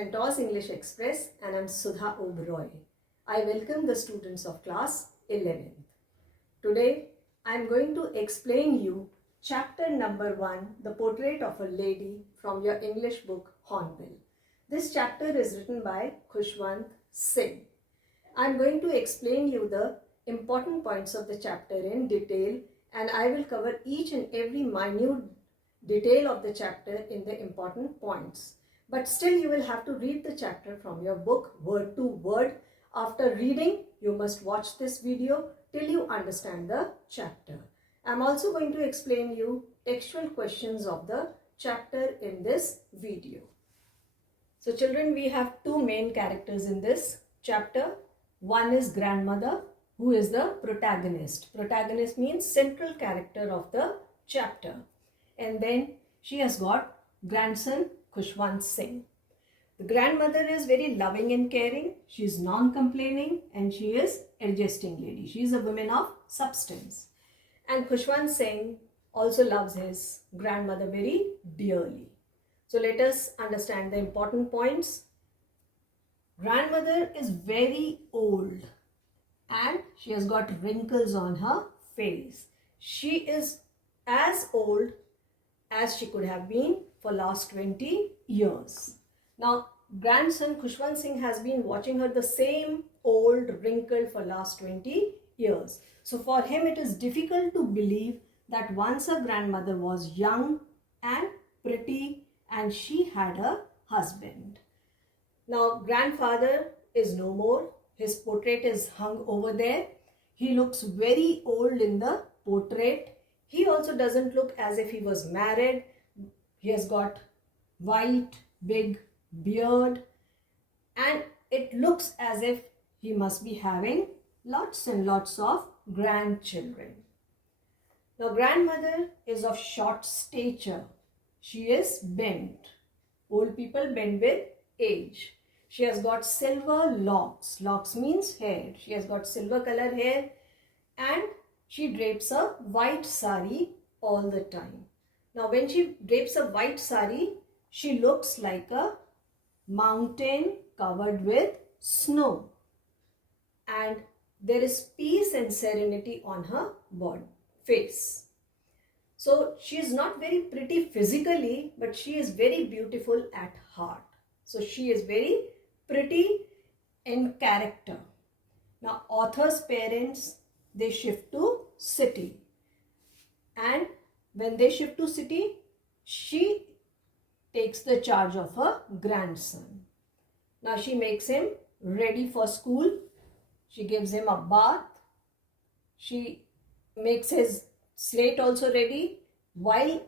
Mentor's English Express and I'm Sudha Oberoi. I welcome the students of class 11th. Today I am going to explain you chapter number 1, the portrait of a lady from your English book Hornbill. This chapter is written by Ch-1 Singh. I am going to explain you the important points of the chapter in detail and I will cover each and every minute detail of the chapter in the important points. But still you will have to read the chapter from your book word to word. After reading, you must watch this video till you understand the chapter. I am also going to explain you textual questions of the chapter in this video. So children, we have two main characters in this chapter. One is grandmother, who is the protagonist. Protagonist means central character of the chapter. And then she has got grandson Ch-1 Singh. The grandmother is very loving and caring. She is non-complaining and she is adjusting lady. She is a woman of substance. And Ch-1 Singh also loves his grandmother very dearly. So let us understand the important points. Grandmother is very old and she has got wrinkles on her face. She is as old as she could have been for last 20 years. Now, grandson Ch-1 Singh has been watching her the same old wrinkled for last 20 years. So for him it is difficult to believe that once her grandmother was young and pretty and she had a husband. Now, grandfather is no more. His portrait is hung over there. He looks very old in the portrait. He also doesn't look as if he was married. He has got white, big beard and it looks as if he must be having lots and lots of grandchildren. Now, grandmother is of short stature. She is bent. Old people bend with age. She has got silver locks. Locks means hair. She has got silver color hair and she drapes a white sari all the time. Now, when she drapes a white sari, she looks like a mountain covered with snow. And there is peace and serenity on her face. So, she is not very pretty physically, but she is very beautiful at heart. So, she is very pretty in character. Now, author's parents, they shift to city. And when they shift to city, she takes the charge of her grandson. Now she makes him ready for school. She gives him a bath. She makes his slate also ready. While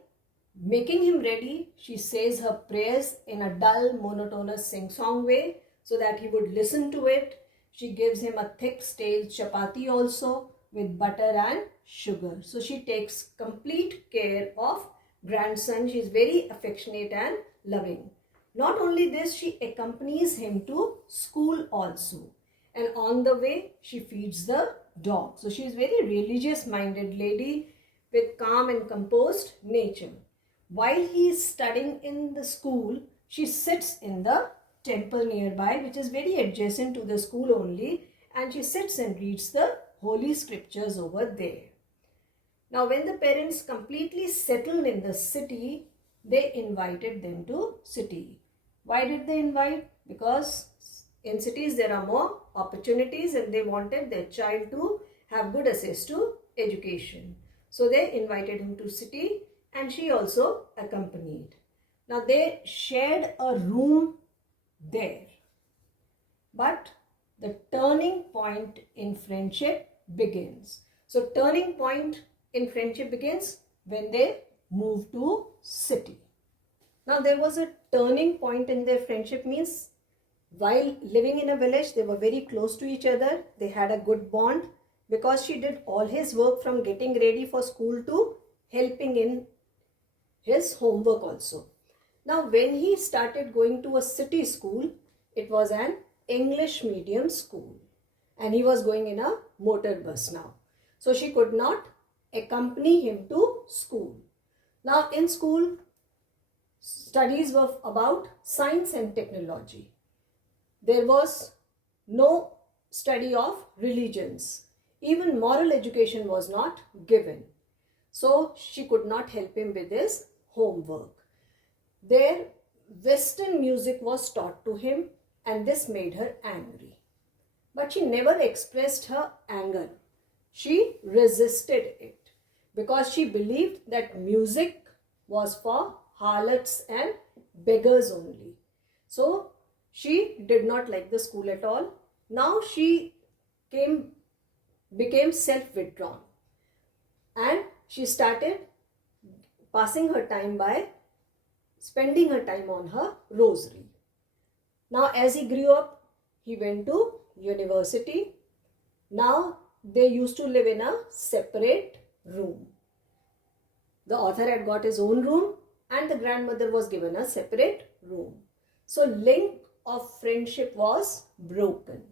making him ready, she says her prayers in a dull, monotonous sing-song way so that he would listen to it. She gives him a thick stale chapati also with butter and sugar. So she takes complete care of grandson. She is very affectionate and loving. Not only this, she accompanies him to school also. And on the way, she feeds the dog. So she is very religious minded lady with calm and composed nature. While he is studying in the school, she sits in the temple nearby, which is very adjacent to the school only, and she sits and reads the holy scriptures over there. Now, when the parents completely settled in the city, they invited them to city. Why did they invite? Because in cities there are more opportunities and they wanted their child to have good access to education. So they invited him to city and she also accompanied. Now they shared a room there. But the turning point in friendship begins. So turning point in friendship begins when they move to city. Now there was a turning point in their friendship means while living in a village, they were very close to each other. They had a good bond because she did all his work from getting ready for school to helping in his homework also. Now when he started going to a city school, it was an English medium school and he was going in a motor bus now. So she could not accompany him to school. Now in school, studies were about science and technology. There was no study of religions. Even moral education was not given. So she could not help him with his homework. There, Western music was taught to him, and this made her angry. But she never expressed her anger. She resisted it because she believed that music was for harlots and beggars only. So she did not like the school at all. Now she became self-withdrawn, and she started passing her time by spending her time on her rosary. Now as he grew up, he went to university. Now they used to live in a separate room. The author had got his own room and the grandmother was given a separate room. So link of friendship was broken.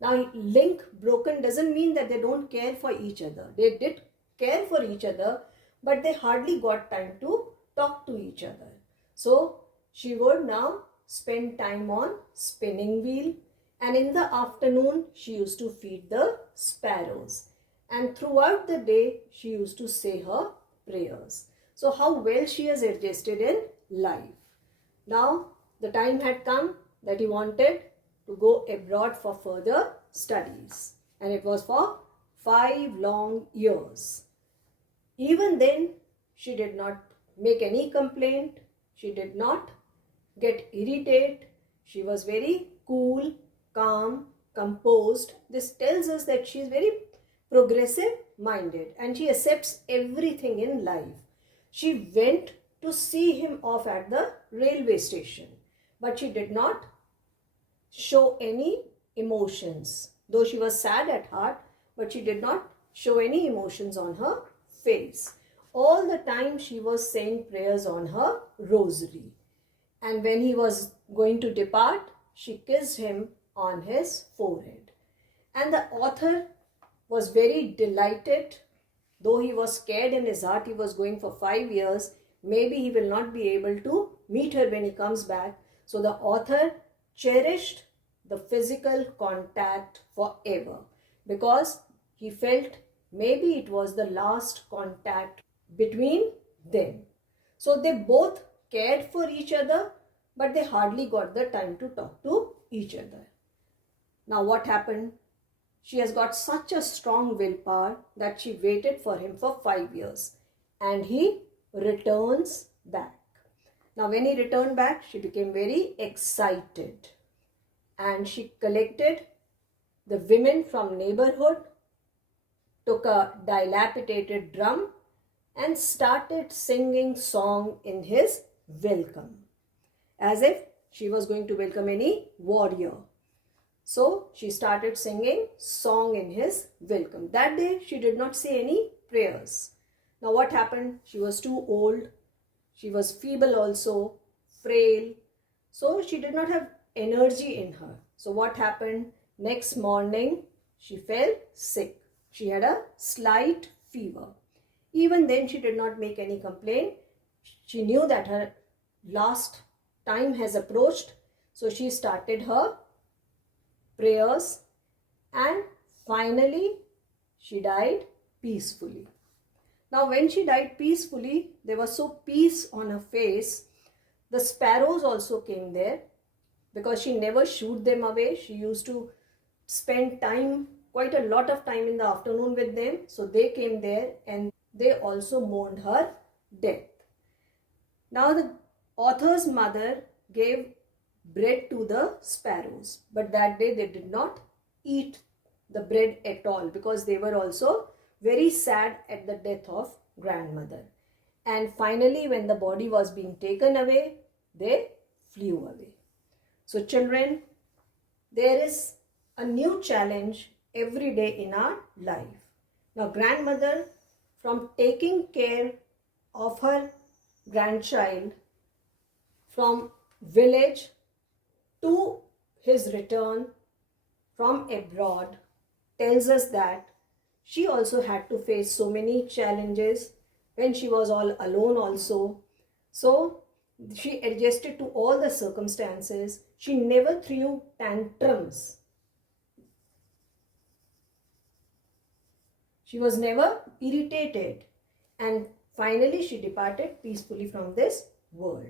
Now link broken doesn't mean that they don't care for each other. They did care for each other, but they hardly got time to talk to each other. So she would now spend time on spinning wheel, and in the afternoon she used to feed the sparrows, and throughout the day she used to say her prayers. So how well she has adjusted in life. Now the time had come that he wanted to go abroad for further studies, and it was for 5 long years. Even then she did not make any complaint. She did not get irritated. She was very cool, calm, composed. This tells us that she is very progressive minded and she accepts everything in life. She went to see him off at the railway station, but she did not show any emotions. Though she was sad at heart, but she did not show any emotions on her face. All the time she was saying prayers on her rosary. And when he was going to depart, she kissed him on his forehead. And the author was very delighted. Though he was scared in his heart, he was going for 5 years. Maybe he will not be able to meet her when he comes back. So the author cherished the physical contact forever because he felt maybe it was the last contact between them. So they both cared for each other, but they hardly got the time to talk to each other. Now what happened? She has got such a strong willpower that she waited for him for 5 years, and he returns back. Now when he returned back, she became very excited, and she collected the women from neighborhood, took a dilapidated drum and started singing song in his welcome, as if she was going to welcome any warrior. So she started singing song in his welcome. That day she did not say any prayers. Now what happened? She was too old. She was feeble also, frail. So she did not have energy in her. So what happened? Next morning she fell sick. She had a slight fever. Even then she did not make any complaint. She knew that her last time has approached. So she started her prayers, and finally she died peacefully. Now when she died peacefully, there was so peace on her face. The sparrows also came there because she never shooed them away. She used to spend time, quite a lot of time in the afternoon with them. So they came there and they also mourned her death. Now the author's mother gave bread to the sparrows, but that day they did not eat the bread at all because they were also very sad at the death of grandmother. And finally when the body was being taken away, they flew away. So children, there is a new challenge every day in our life. Now grandmother, from taking care of her grandchild from village to his return from abroad, tells us that she also had to face so many challenges when she was all alone also. So She adjusted to all the circumstances. She never threw tantrums. She was never irritated. And finally, she departed peacefully from this world.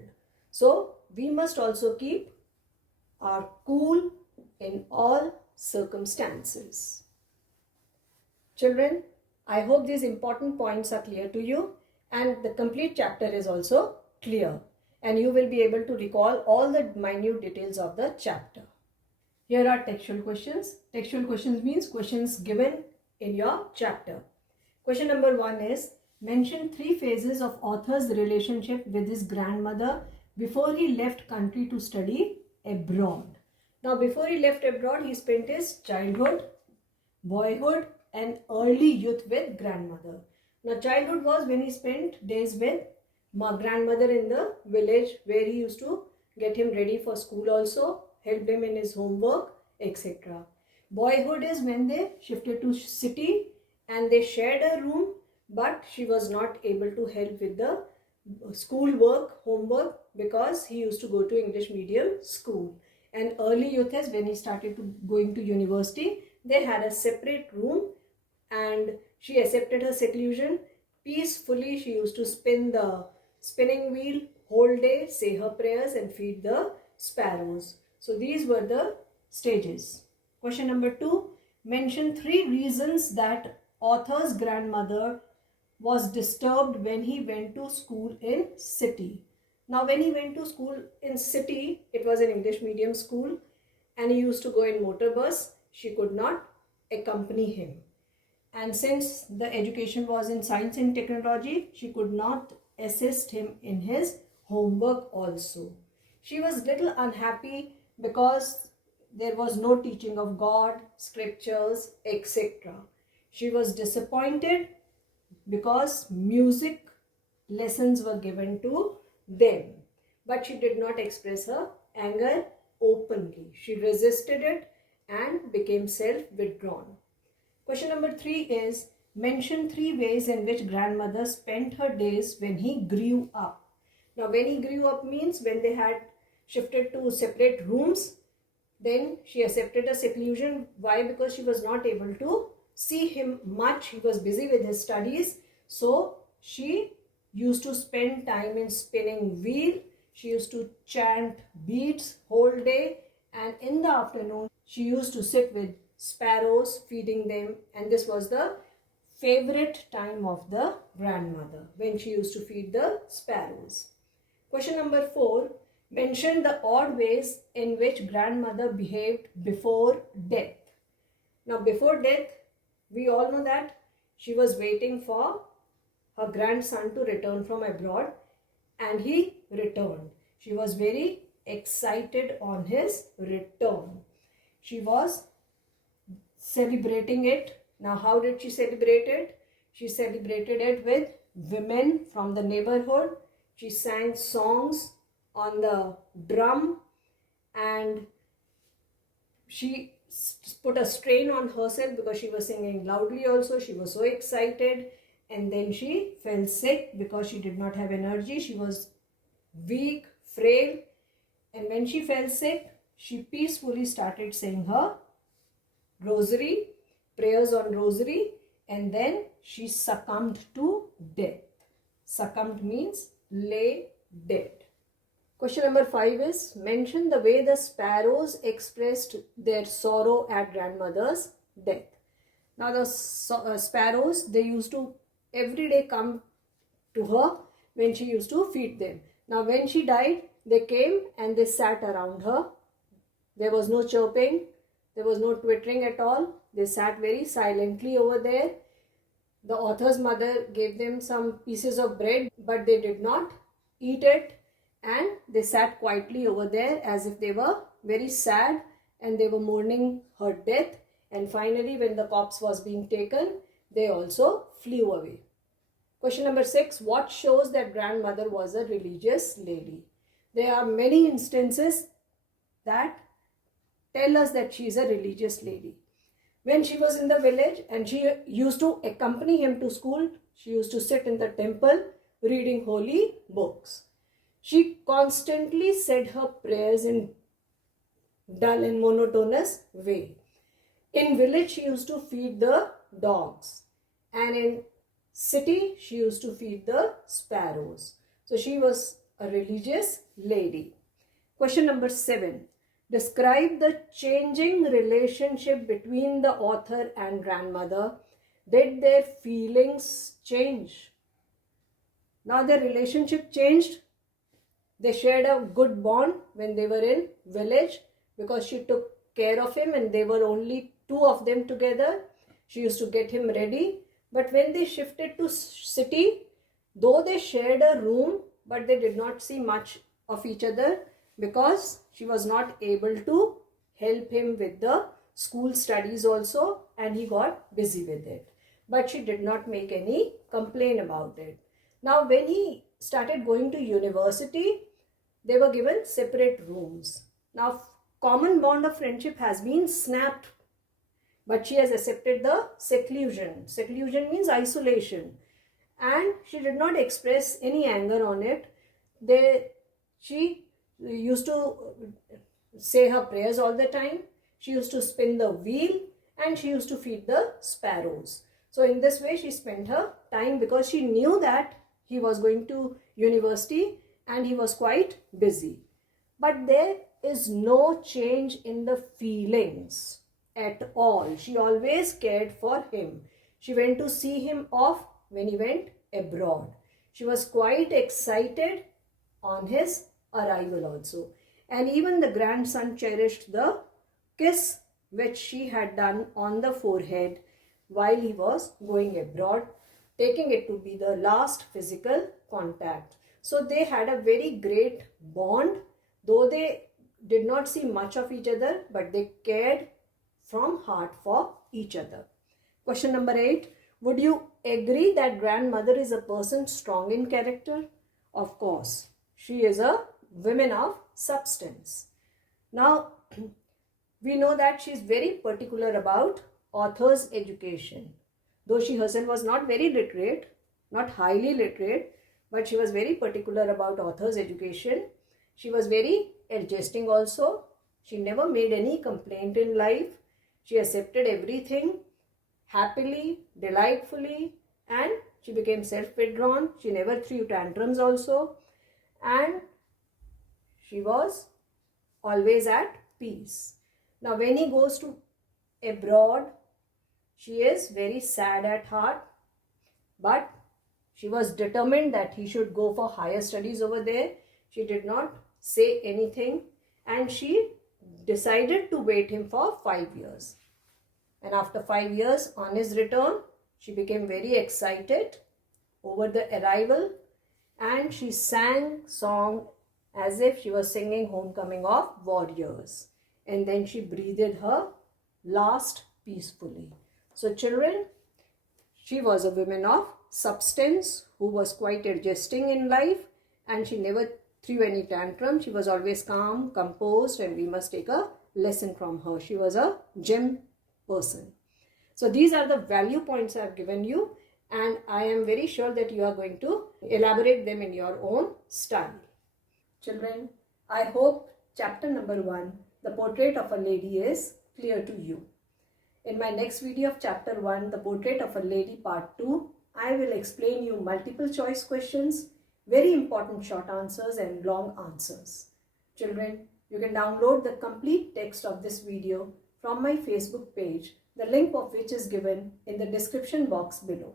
So, we must also keep our cool in all circumstances. Children, I hope these important points are clear to you and the complete chapter is also clear. And you will be able to recall all the minute details of the chapter. Here are textual questions. Textual questions means questions given in your chapter. Question number 1 is, mention 3 phases of author's relationship with his grandmother before he left country to study abroad. Now, before he left abroad, he spent his childhood, boyhood and early youth with grandmother. Now, childhood was when he spent days with my grandmother in the village, where he used to get him ready for school also, help him in his homework, etc. Boyhood is when they shifted to city and they shared a room, but she was not able to help with the school work, homework, because he used to go to English medium school. And early youth is when he started going to university. They had a separate room and she accepted her seclusion. Peacefully, she used to spin the spinning wheel whole day, say her prayers and feed the sparrows. So these were the stages. Question number 2. Mention 3 reasons that author's grandmother was disturbed when he went to school in city. Now, when he went to school in city, it was an English medium school and he used to go in motor bus. She could not accompany him. And since the education was in science and technology, she could not assist him in his homework also. She was little unhappy because there was no teaching of God, scriptures, etc. She was disappointed because music lessons were given to them. But she did not express her anger openly. She resisted it and became self-withdrawn. Question number 3 is, mention 3 ways in which grandmother spent her days when he grew up. Now, when he grew up means when they had shifted to separate rooms, then she accepted a seclusion. Why? Because she was not able to see him much. He was busy with his studies. So, she used to spend time in spinning wheel. She used to chant beads whole day. And in the afternoon, she used to sit with sparrows, feeding them. And this was the favorite time of the grandmother, when she used to feed the sparrows. Question number 4. Mention the odd ways in which grandmother behaved before death. Now, before death, we all know that she was waiting for her grandson to return from abroad, and he returned. She was very excited on his return. She was celebrating it. Now, how did she celebrate it? She celebrated it with women from the neighborhood. She sang songs on the drum and she put a strain on herself because she was singing loudly also. She was so excited, and then she fell sick because she did not have energy. She was weak, frail, and when she fell sick, she peacefully started saying her rosary, prayers on rosary, and then she succumbed to death. Succumbed means lay dead. Question number 5 is, mention the way the sparrows expressed their sorrow at grandmother's death. Now, the sparrows, they used to every day come to her when she used to feed them. Now, when she died, they came and they sat around her. There was no chirping, there was no twittering at all. They sat very silently over there. The author's mother gave them some pieces of bread, but they did not eat it, and they sat quietly over there as if they were very sad and they were mourning her death. And finally, when the corpse was being taken, they also flew away. Question number 6. What shows that grandmother was a religious lady? There are many instances that tell us that she is a religious lady. When she was in the village and she used to accompany him to school, she used to sit in the temple reading holy books. She constantly said her prayers in dull and monotonous way. In village, she used to feed the dogs, and in city, she used to feed the sparrows. So she was a religious lady. Question number 7. Describe the changing relationship between the author and grandmother. Did their feelings change? Now their relationship changed. They shared a good bond when they were in village because she took care of him and they were only two of them together. She used to get him ready. But when they shifted to city, though they shared a room, but they did not see much of each other because she was not able to help him with the school studies also, and he got busy with it. But she did not make any complaint about it. Now when he started going to university, they were given separate rooms. Now common bond of friendship has been snapped, but she has accepted the seclusion. Seclusion means isolation, and she did not express any anger on it. She used to say her prayers all the time. She used to spin the wheel, and she used to feed the sparrows. So in this way she spent her time because she knew that he was going to university and he was quite busy. But there is no change in the feelings at all. She always cared for him. She went to see him off when he went abroad. She was quite excited on his arrival also. And even the grandson cherished the kiss which she had done on the forehead while he was going abroad, taking it to be the last physical contact. So they had a very great bond, though they did not see much of each other, but they cared from heart for each other. Question number 8. Would you agree that grandmother is a person strong in character? Of course. She is a woman of substance. Now, we know that she is very particular about author's education. Though she herself was not very literate, not highly literate, but she was very particular about author's education. She was very adjusting also. She never made any complaint in life. She accepted everything happily, delightfully, and she became self-withdrawn. She never threw tantrums also, and she was always at peace. Now when he goes to abroad, she is very sad at heart, but she was determined that he should go for higher studies over there. She did not say anything, and she decided to wait him for 5 years. And after 5 years, on his return, she became very excited over the arrival, and she sang song as if she was singing Homecoming of Warriors. And then she breathed her last peacefully. So children, she was a woman of substance who was quite adjusting in life, and she never threw any tantrum. She was always calm, composed, and we must take a lesson from her. She was a gem person. So these are the value points I have given you, and I am very sure that you are going to elaborate them in your own style. Children, I hope chapter number 1, the portrait of a lady, is clear to you. In my next video of chapter 1, the portrait of a lady part 2, I will explain you multiple choice questions, very important short answers and long answers. Children, you can download the complete text of this video from my Facebook page, the link of which is given in the description box below.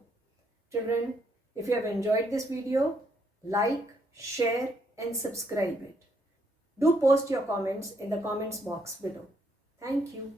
Children, if you have enjoyed this video, like, share and subscribe it. Do post your comments in the comments box below. Thank you.